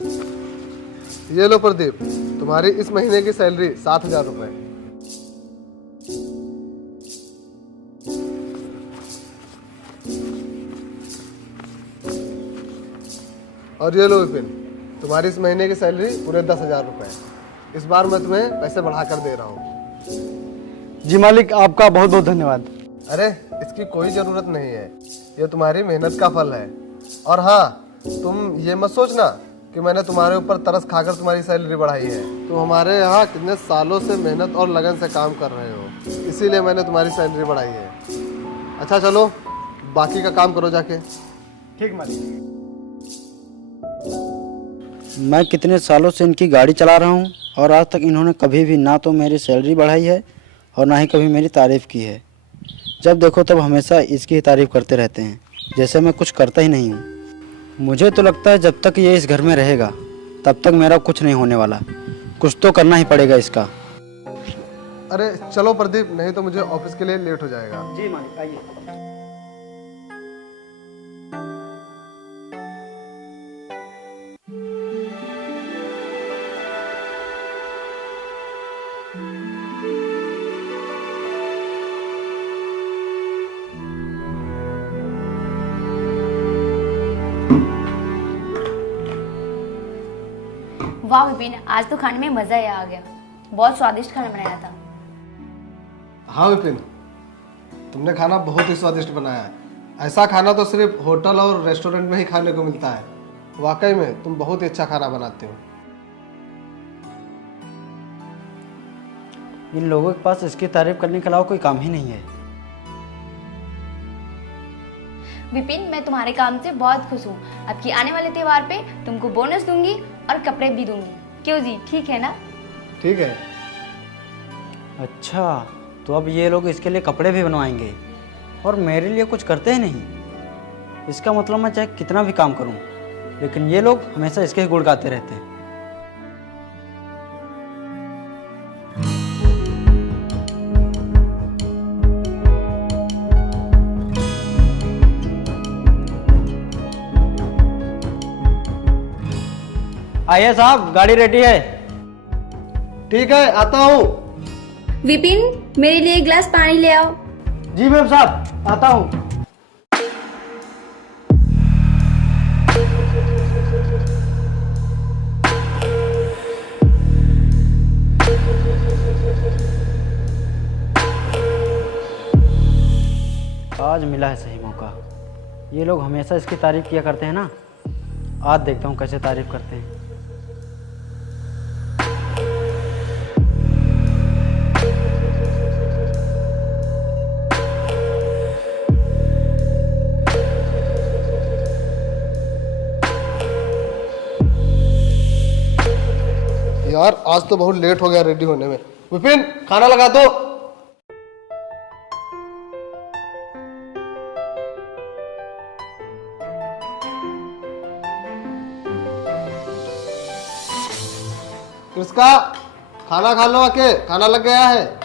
ये लो प्रदीप, तुम्हारी इस महीने की सैलरी 7,000 रुपए। और ये लो विपिन, तुम्हारी इस महीने की सैलरी पूरे 10,000 रुपए। इस बार मैं तुम्हें पैसे बढ़ा कर दे रहा हूँ। जी मालिक, आपका बहुत बहुत धन्यवाद। अरे इसकी कोई जरूरत नहीं है, ये तुम्हारी मेहनत का फल है। और हाँ, तुम ये मत सोचना कि मैंने तुम्हारे ऊपर तरस खाकर तुम्हारी सैलरी बढ़ाई है। तुम हमारे यहाँ कितने सालों से मेहनत और लगन से काम कर रहे हो, इसीलिए मैंने तुम्हारी सैलरी बढ़ाई है। अच्छा चलो, बाकी का काम करो जाके। ठीक मालिक। मैं कितने सालों से इनकी गाड़ी चला रहा हूँ और आज तक इन्होंने कभी भी ना तो मेरी सैलरी बढ़ाई है और ना ही कभी मेरी तारीफ़ की है। जब देखो तब हमेशा इसकी ही तारीफ़ करते रहते हैं, जैसे मैं कुछ करता ही नहीं हूँ। मुझे तो लगता है जब तक ये इस घर में रहेगा तब तक मेरा कुछ नहीं होने वाला। कुछ तो करना ही पड़ेगा इसका। अरे चलो प्रदीप, नहीं तो मुझे ऑफिस के लिए लेट हो जाएगा। जी मालिक, आइए। वाह विपिन, आज तो खाने में मजा ही आ गया। बहुत स्वादिष्ट खाना बनाया था। हाँ विपिन, तुमने खाना बहुत ही स्वादिष्ट बनाया है। ऐसा खाना तो सिर्फ होटल और रेस्टोरेंट में ही खाने को मिलता है। वाकई में तुम बहुत ही अच्छा खाना बनाते हो। इन लोगों के पास इसकी तारीफ़ करने के अलावा कोई काम ही नहीं है। विपिन, मैं तुम्हारे काम से बहुत खुश हूँ। अब की आने वाले त्योहार पे तुमको बोनस दूंगी और कपड़े भी दूंगी। क्यों जी, ठीक है ना? ठीक है। अच्छा, तो अब ये लोग इसके लिए कपड़े भी बनवाएंगे और मेरे लिए कुछ करते ही नहीं। इसका मतलब मैं चाहे कितना भी काम करूं, लेकिन ये लोग हमेशा इसके ही गुण गाते रहते हैं। आइए साहब, गाड़ी रेडी है। ठीक है, आता हूँ। विपिन, मेरे लिए एक गिलास पानी ले आओ। जी मैम साहब, आता हूँ। आज मिला है सही मौका। ये लोग हमेशा इसकी तारीफ किया करते हैं ना, आज देखता हूँ कैसे तारीफ करते हैं। यार आज तो बहुत लेट हो गया रेडी होने में। विपिन, खाना लगा दो। कृष्का, खाना खा लो आके, खाना लग गया है।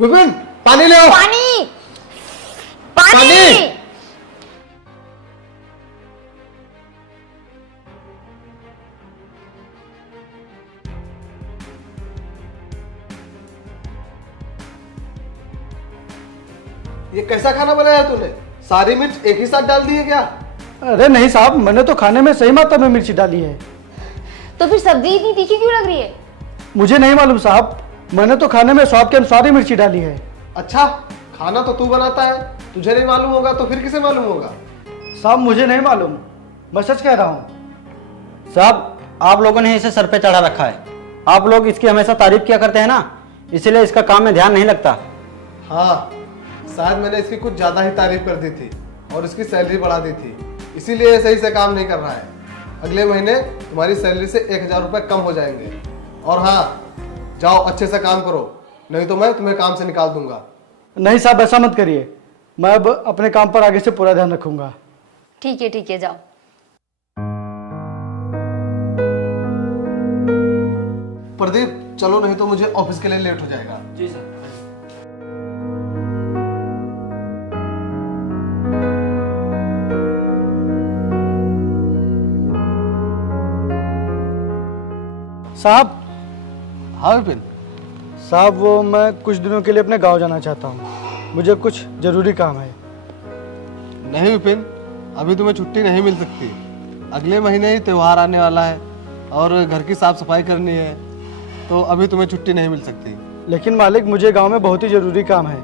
विपिन, पानी ले आओ। पानी, पानी। ये कैसा खाना बनाया तूने? सारी मिर्च एक ही साथ डाल दी है क्या? अरे नहीं साहब, मैंने तो खाने में सही मात्रा में मिर्ची डाली है। तो फिर सब्जी इतनी तीखी क्यों लग रही है? मुझे नहीं मालूम साहब, मैंने तो खाने में स्वाद के अनुसार ही मिर्ची डाली है। अच्छा, खाना तो तू बनाता है, तुझे नहीं मालूम होगा तो फिर किसे मालूम होगा? साहब मुझे नहीं मालूम, मैं सच कह रहा हूँ। साहब, आप लोगों ने इसे सर पे चढ़ा रखा है। आप लोग इसकी हमेशा तारीफ किया करते हैं ना, इसीलिए इसका काम में ध्यान नहीं लगता। हाँ, शायद मैंने इसकी कुछ ज्यादा ही तारीफ कर दी थी और इसकी सैलरी बढ़ा दी थी, इसीलिए ये सही से काम नहीं कर रहा है। अगले महीने तुम्हारी सैलरी से 1,000 रुपये कम हो जाएंगे। और हाँ, जाओ अच्छे से काम करो, नहीं तो मैं तुम्हें काम से निकाल दूंगा। नहीं साहब, ऐसा मत करिए, मैं अब अपने काम पर आगे से पूरा ध्यान रखूंगा। ठीक है, जाओ। प्रदीप चलो, नहीं तो मुझे ऑफिस के लिए लेट हो जाएगा। जी सर। साहब। हाँ विपिन। साहब वो मैं कुछ दिनों के लिए अपने गांव जाना चाहता हूँ, मुझे कुछ ज़रूरी काम है। नहीं विपिन, अभी तुम्हें छुट्टी नहीं मिल सकती। अगले महीने ही त्योहार आने वाला है और घर की साफ सफाई करनी है, तो अभी तुम्हें छुट्टी नहीं मिल सकती। लेकिन मालिक मुझे गांव में बहुत ही ज़रूरी काम है,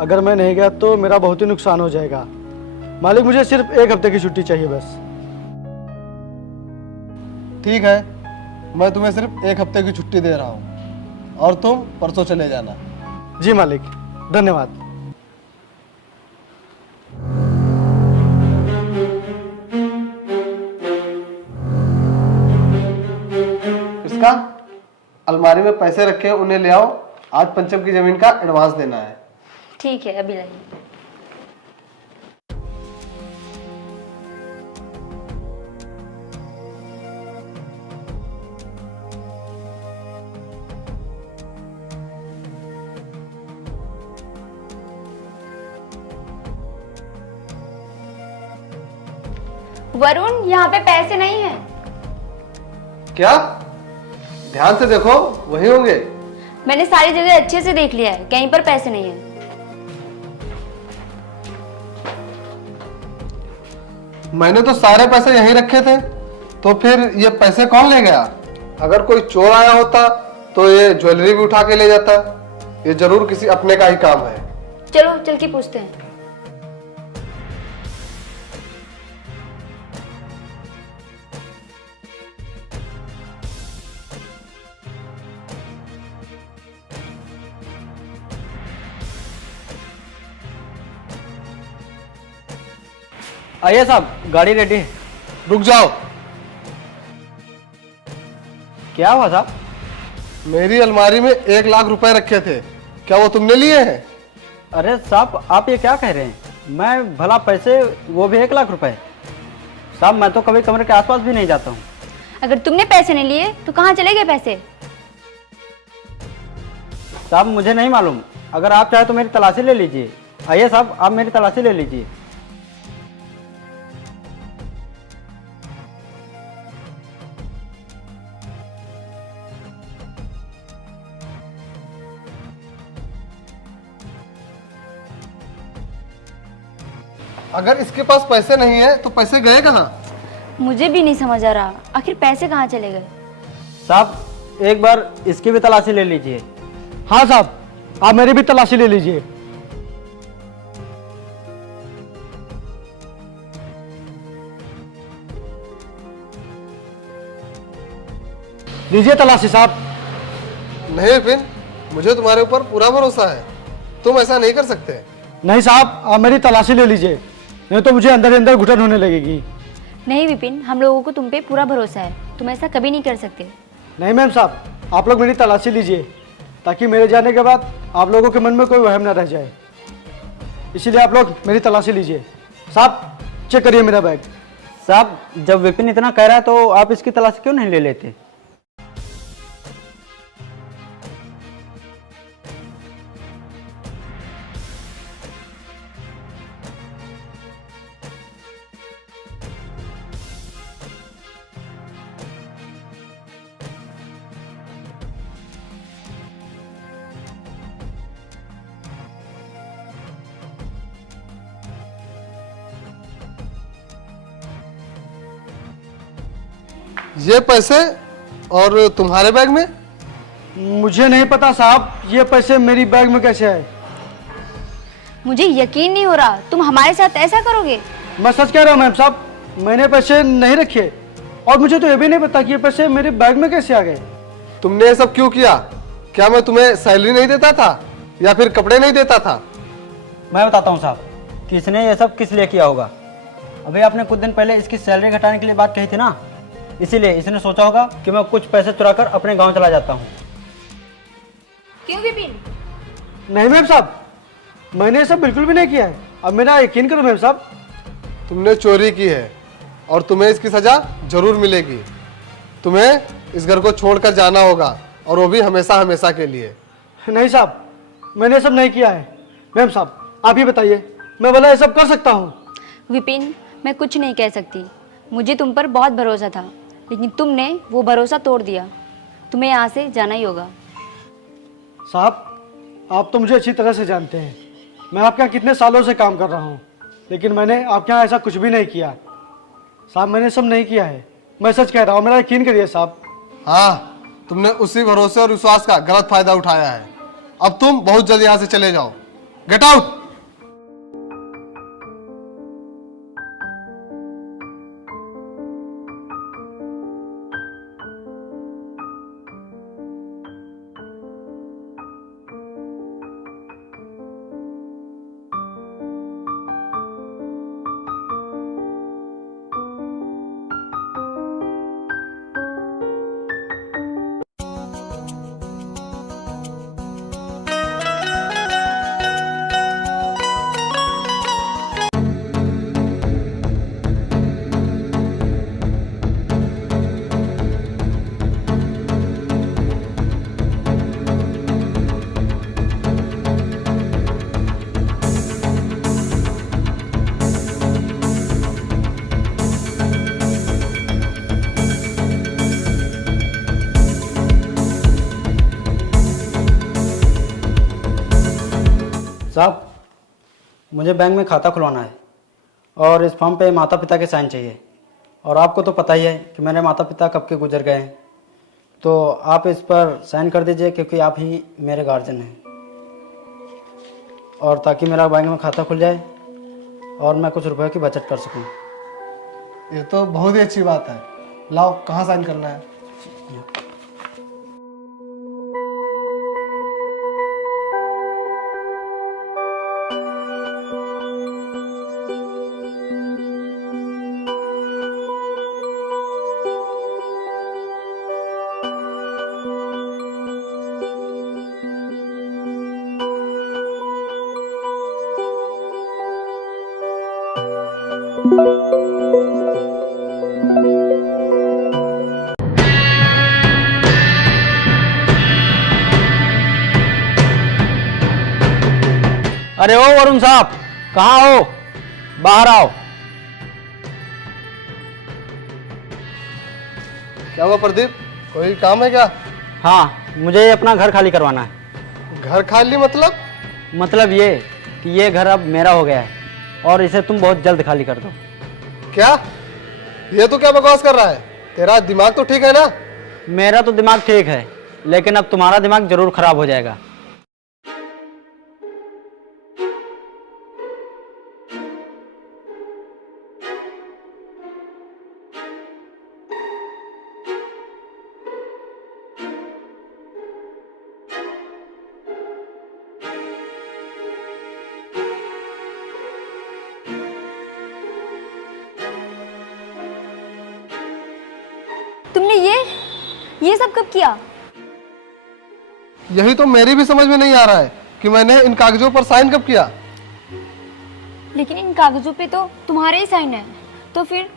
अगर मैं नहीं गया तो मेरा बहुत ही नुकसान हो जाएगा। मालिक मुझे सिर्फ 1 हफ्ते की छुट्टी चाहिए बस। ठीक है, मैं तुम्हें सिर्फ 1 हफ्ते की छुट्टी दे रहा हूँ और तुम परसों चले जाना। जी मालिक, धन्यवाद। इसका अलमारी में पैसे रखे, उन्हें ले आओ। आज पंचम की जमीन का एडवांस देना है। ठीक है, अभी लाइए। वरुण, यहाँ पे पैसे नहीं है। क्या? ध्यान से देखो, वही होंगे। मैंने सारी जगह अच्छे से देख लिया है, कहीं पर पैसे नहीं है। मैंने तो सारे पैसे यहीं रखे थे, तो फिर ये पैसे कौन ले गया? अगर कोई चोर आया होता तो ये ज्वेलरी भी उठा के ले जाता। ये जरूर किसी अपने का ही काम है। चलो चल के पूछते हैं। आइए साहब, गाड़ी रेडी है। रुक जाओ। क्या हुआ साहब? मेरी अलमारी में 1 लाख रुपए रखे थे, क्या वो तुमने लिए हैं? अरे साहब, आप ये क्या कह रहे हैं? मैं भला पैसे, वो भी 1 लाख रुपए? साहब मैं तो कभी कमरे के आसपास भी नहीं जाता हूँ। अगर तुमने पैसे नहीं लिए तो कहाँ चले गए पैसे? साहब मुझे नहीं मालूम, अगर आप चाहे तो मेरी तलाशी ले लीजिए। आइए साहब, आप मेरी तलाशी ले लीजिए। अगर इसके पास पैसे नहीं है तो पैसे गए कहाँ? मुझे भी नहीं समझ आ रहा, आखिर पैसे कहाँ चले गए? साहब एक बार इसकी भी तलाशी ले लीजिए। हाँ साहब, आप मेरी भी तलाशी ले लीजिए। लीजिए तलाशी साहब। नहीं विपिन, मुझे तुम्हारे ऊपर पूरा भरोसा है, तुम ऐसा नहीं कर सकते। नहीं साहब, आप मेरी तलाशी ले लीजिए, नहीं तो मुझे अंदर ही अंदर घुटन होने लगेगी। नहीं विपिन, हम लोगों को तुम पे पूरा भरोसा है, तुम ऐसा कभी नहीं कर सकते। नहीं मैम साहब, आप लोग मेरी तलाशी लीजिए, ताकि मेरे जाने के बाद आप लोगों के मन में कोई वहम न रह जाए। इसीलिए आप लोग मेरी तलाशी लीजिए। साहब चेक करिए मेरा बैग। साहब जब विपिन इतना कह रहा है तो आप इसकी तलाशी क्यों नहीं ले लेते? ये पैसे और तुम्हारे बैग में? मुझे नहीं पता साहब, ये पैसे मेरी बैग में कैसे आए। मुझे यकीन नहीं हो रहा, तुम हमारे साथ ऐसा करोगे? मैं सच कह रहा हूँ मैम साहब, मैंने पैसे नहीं रखे और मुझे तो ये भी नहीं पता कि ये पैसे मेरे बैग में कैसे आ गए। तुमने ये सब क्यों किया? क्या मैं तुम्हें सैलरी नहीं देता था या फिर कपड़े नहीं देता था? मैं बताता हूँ साहब कि इसने ये सब किस लिए किया होगा। अभी आपने कुछ दिन पहले इसकी सैलरी घटाने के लिए बात कही थी ना, इसीलिए इसने सोचा होगा कि मैं कुछ पैसे चुराकर अपने गांव चला जाता हूँ। क्यों विपिन? नहीं मैम साहब, मैंने ये सब बिल्कुल भी नहीं किया है, अब मेरा यकीन करो मैम साहब। तुमने चोरी की है और तुम्हें इसकी सजा जरूर मिलेगी। तुम्हें इस घर को छोड़कर जाना होगा और वो भी हमेशा हमेशा के लिए। नहीं साहब, मैंने ये सब नहीं किया है। मैम साहब आप ही बताइए, मैं भला ये सब कर सकता हूँ? विपिन, मैं कुछ नहीं कह सकती। मुझे तुम पर बहुत भरोसा था, लेकिन तुमने वो भरोसा तोड़ दिया। तुम्हें यहाँ से जाना ही होगा। साहब आप तो मुझे अच्छी तरह से जानते हैं, मैं आपके यहाँ कितने सालों से काम कर रहा हूँ, लेकिन मैंने आपके यहाँ ऐसा कुछ भी नहीं किया। साहब मैंने सब नहीं किया है, मैं सच कह रहा हूँ, मेरा यकीन करिए साहब। हाँ, तुमने उसी भरोसे और विश्वास का गलत फायदा उठाया है। अब तुम बहुत जल्दी यहाँ से चले जाओ। Get out. साहब, मुझे बैंक में खाता खुलवाना है और इस फॉर्म पे माता पिता के साइन चाहिए। और आपको तो पता ही है कि मेरे माता पिता कब के गुजर गए हैं, तो आप इस पर साइन कर दीजिए क्योंकि आप ही मेरे गार्जियन हैं, और ताकि मेरा बैंक में खाता खुल जाए और मैं कुछ रुपए की बचत कर सकूं। ये तो बहुत ही अच्छी बात है। लाओ, कहाँ साइन करना है? अरे ओ वरुण साहब, कहाँ हो? बाहर आओ। क्या हुआ प्रदीप, कोई काम है क्या? हाँ, मुझे अपना घर खाली करवाना है। घर खाली मतलब? मतलब ये कि ये घर अब मेरा हो गया है और इसे तुम बहुत जल्द खाली कर दो। क्या? ये तो क्या बकवास कर रहा है? तेरा दिमाग तो ठीक है ना? मेरा तो दिमाग ठीक है, लेकिन अब तुम्हारा दिमाग जरूर खराब हो जाएगा। तुमने ये सब कब किया? यही तो मेरी भी समझ में नहीं आ रहा है कि मैंने इन कागजों पर साइन कब किया। लेकिन इन कागजों पे तो तुम्हारे ही साइन है, तो फिर?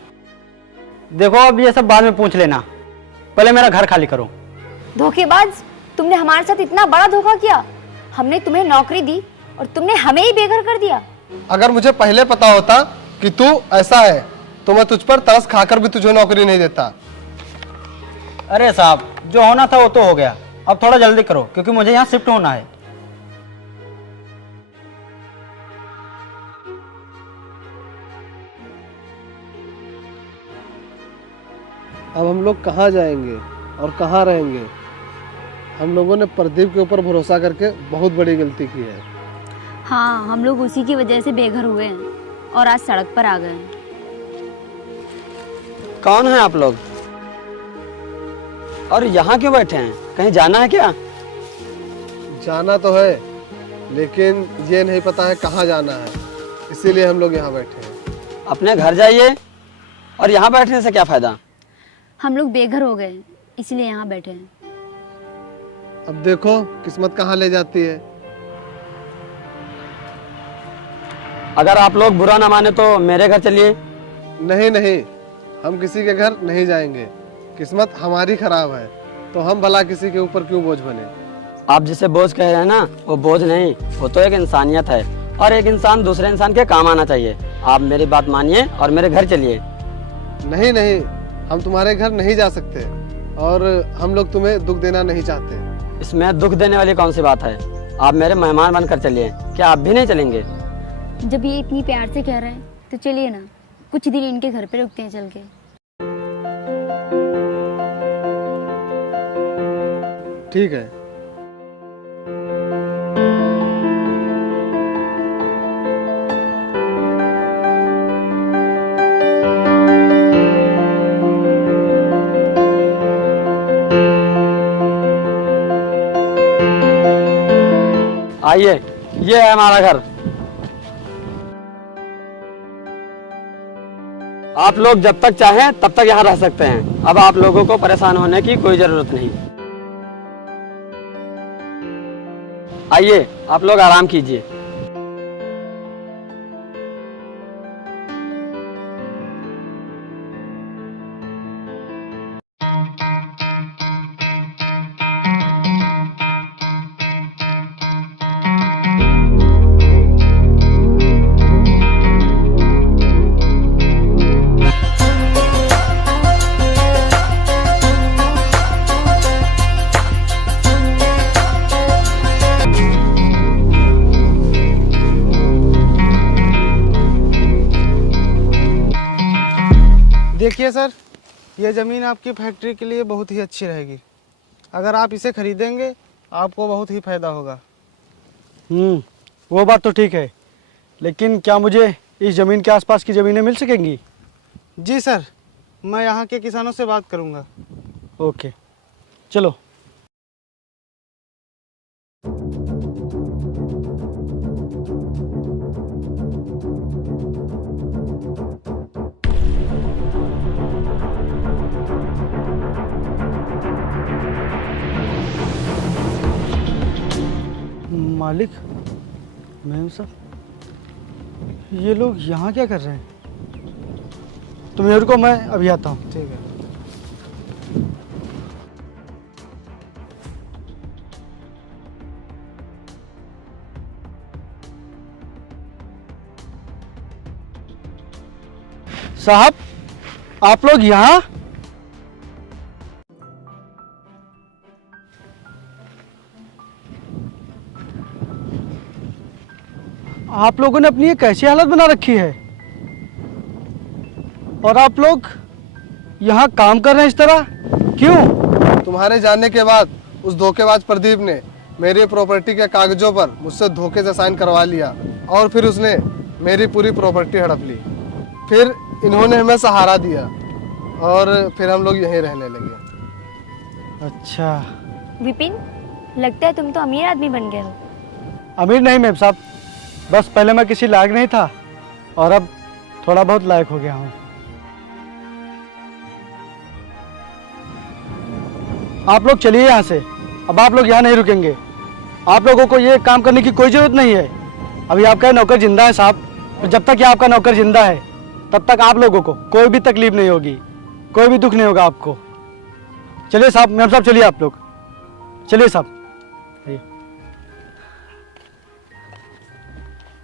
देखो, अब ये सब बाद में पूछ लेना, पहले मेरा घर खाली करो। धोखेबाज, तुमने हमारे साथ इतना बड़ा धोखा किया। हमने तुम्हें नौकरी दी और तुमने हमें ही बेघर कर दिया। अगर मुझे पहले पता होता कि तू ऐसा है तो मैं तुझ पर तरस खाकर भी तुझे नौकरी नहीं देता। अरे साहब, जो होना था वो तो हो गया, अब थोड़ा जल्दी करो क्योंकि मुझे यहाँ शिफ्ट होना है। अब हम लोग कहाँ जाएंगे और कहाँ रहेंगे? हम लोगों ने प्रदीप के ऊपर भरोसा करके बहुत बड़ी गलती की है। हाँ, हम लोग उसी की वजह से बेघर हुए हैं और आज सड़क पर आ गए हैं। कौन है आप लोग और यहाँ क्यों बैठे हैं? कहीं जाना है क्या? जाना तो है, लेकिन ये नहीं पता है कहाँ जाना है, इसीलिए हम लोग यहाँ बैठे हैं। अपने घर जाइए, और यहाँ बैठने से क्या फायदा? हम लोग बेघर हो गए इसलिए यहाँ बैठे हैं। अब देखो किस्मत कहाँ ले जाती है। अगर आप लोग बुरा ना माने तो मेरे घर चलिए। नहीं नहीं, हम किसी के घर नहीं जाएंगे। किस्मत हमारी खराब है, तो हम भला किसी के ऊपर क्यों बोझ बने। आप जिसे बोझ कह रहे हैं ना, वो बोझ नहीं, वो तो एक इंसानियत है, और एक इंसान दूसरे इंसान के काम आना चाहिए। आप मेरी बात मानिए और मेरे घर चलिए। नहीं नहीं, हम तुम्हारे घर नहीं जा सकते और हम लोग तुम्हें दुख देना नहीं चाहते। इसमें दुख देने वाली कौन सी बात है? आप मेरे मेहमान बनकर चलिए। क्या आप भी नहीं चलेंगे? जब ये इतनी प्यार से कह रहे हैं तो चलिए ना, कुछ दिन इनके घर पे रुकते हैं चल के। ठीक है। आइए, ये है हमारा घर। आप लोग जब तक चाहें तब तक यहाँ रह सकते हैं। अब आप लोगों को परेशान होने की कोई जरूरत नहीं। आइए, आप लोग आराम कीजिए। देखिए सर, ये ज़मीन आपकी फैक्ट्री के लिए बहुत ही अच्छी रहेगी। अगर आप इसे खरीदेंगे आपको बहुत ही फ़ायदा होगा। वो बात तो ठीक है, लेकिन क्या मुझे इस ज़मीन के आसपास की ज़मीनें मिल सकेंगी? जी सर, मैं यहाँ के किसानों से बात करूँगा। ओके, चलो। मालिक, मैम साहब, ये लोग यहाँ क्या कर रहे हैं? तुम ये रुको, मैं अभी आता हूँ। ठीक है। साहब, आप लोग यहाँ? आप लोगों ने अपनी ये कैसी हालत बना रखी है? और आप लोग यहाँ काम कर रहे हैं इस तरह, क्यों? तुम्हारे जाने के बाद उस धोखेबाज प्रदीप ने मेरी प्रॉपर्टी के कागजों पर मुझसे धोखे से साइन करवा लिया और फिर उसने मेरी पूरी प्रॉपर्टी हड़प ली। फिर इन्होंने हमें सहारा दिया और फिर हम लोग यहीं रहने लगे। अच्छा। विपिन, लगता है तुम तो अमीर आदमी बन गए हो। अमीर नहीं मैम साहब, बस पहले मैं किसी लायक नहीं था और अब थोड़ा बहुत लायक हो गया हूँ। आप लोग चलिए यहाँ से, अब आप लोग यहाँ नहीं रुकेंगे। आप लोगों को ये काम करने की कोई ज़रूरत नहीं है। अभी आपका नौकर जिंदा है साहब, और जब तक ये आपका नौकर जिंदा है तब तक आप लोगों को कोई भी तकलीफ नहीं होगी, कोई भी दुख नहीं होगा आपको। चलिए साहब, मैम साहब चलिए, आप लोग चलिए साहब।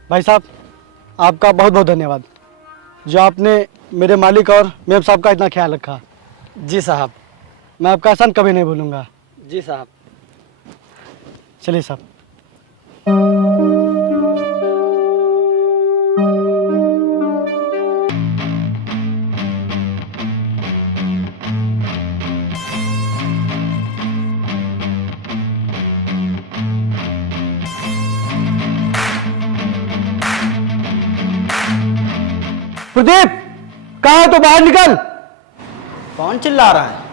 भाई साहब, आपका बहुत बहुत धन्यवाद जो आपने मेरे मालिक और मैम साहब का इतना ख्याल रखा। जी साहब। मैं आपका एहसान कभी नहीं भूलूंगा। जी साहब। चलिए साहब। प्रदीप, कहाँ है? तो बाहर निकल। कौन चिल्ला रहा है?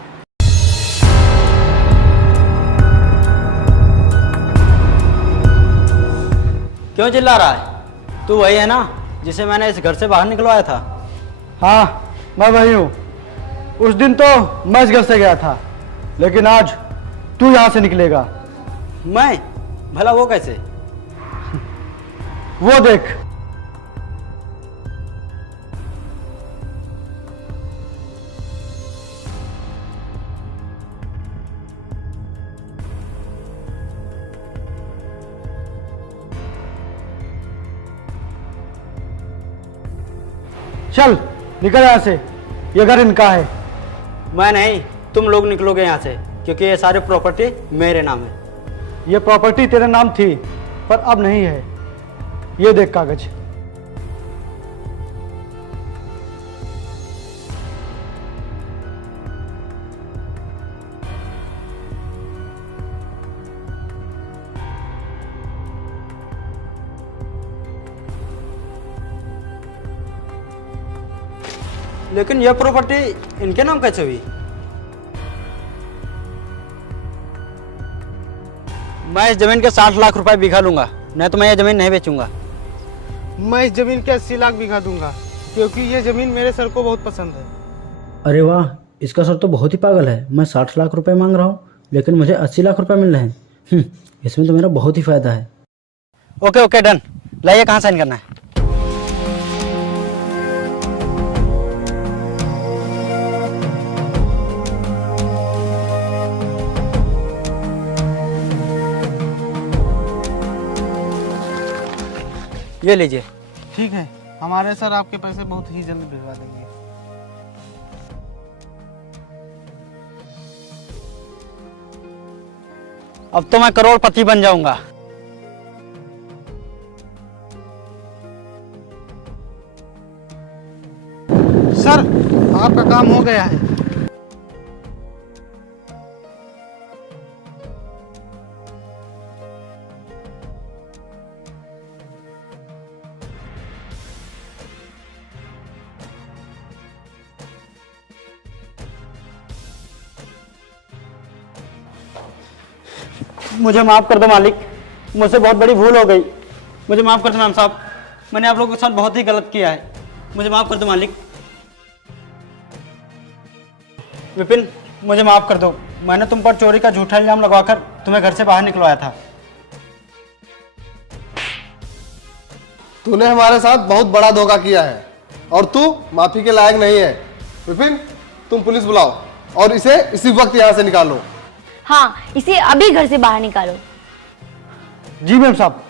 क्यों चिल्ला रहा है? तू वही है ना जिसे मैंने इस घर से बाहर निकलवाया था? हाँ, मैं वही हूँ। उस दिन तो मैं इस घर से गया था, लेकिन आज तू यहाँ से निकलेगा। मैं? भला वो कैसे? वो देख। चल निकल यहाँ से, ये घर इनका है। मैं नहीं, तुम लोग निकलोगे यहाँ से, क्योंकि ये सारी प्रॉपर्टी मेरे नाम है। ये प्रॉपर्टी तेरे नाम थी पर अब नहीं है। ये देख कागज। लेकिन यह प्रॉपर्टी इनके नाम कैसे हुई? मैं इस जमीन के 60 लाख रुपए बीघा लूंगा, नहीं तो मैं ये जमीन नहीं बेचूंगा। मैं इस जमीन के 80 लाख बीघा दूंगा, क्योंकि ये जमीन मेरे सर को बहुत पसंद है। अरे वाह, इसका सर तो बहुत ही पागल है। मैं 60 लाख रुपए मांग रहा हूँ, लेकिन मुझे 80 लाख रुपए मिल रहे हैं। इसमें तो मेरा बहुत ही फायदा है। ओके ओके डन, लाइए कहाँ साइन करना है। ये लीजिए। ठीक है, हमारे सर आपके पैसे बहुत ही जल्द भिजवा देंगे। अब तो मैं करोड़पति बन जाऊंगा। सर आपका काम हो गया है। मुझे माफ़ कर दो मालिक, मुझसे बहुत बड़ी भूल हो गई। मुझे माफ़ कर दो मैम साहब, मैंने आप लोगों के साथ बहुत ही गलत किया है। मुझे माफ़ कर दो मालिक। विपिन, मुझे माफ़ कर दो। मैंने तुम पर चोरी का झूठा इल्जाम लगवाकर तुम्हें घर से बाहर निकलवाया था। तूने हमारे साथ बहुत बड़ा धोखा किया है और तू माफी के लायक नहीं है। विपिन, तुम पुलिस बुलाओ और इसे इसी वक्त यहाँ से निकालो। हाँ, इसे अभी घर से बाहर निकालो। जी मैम साहब।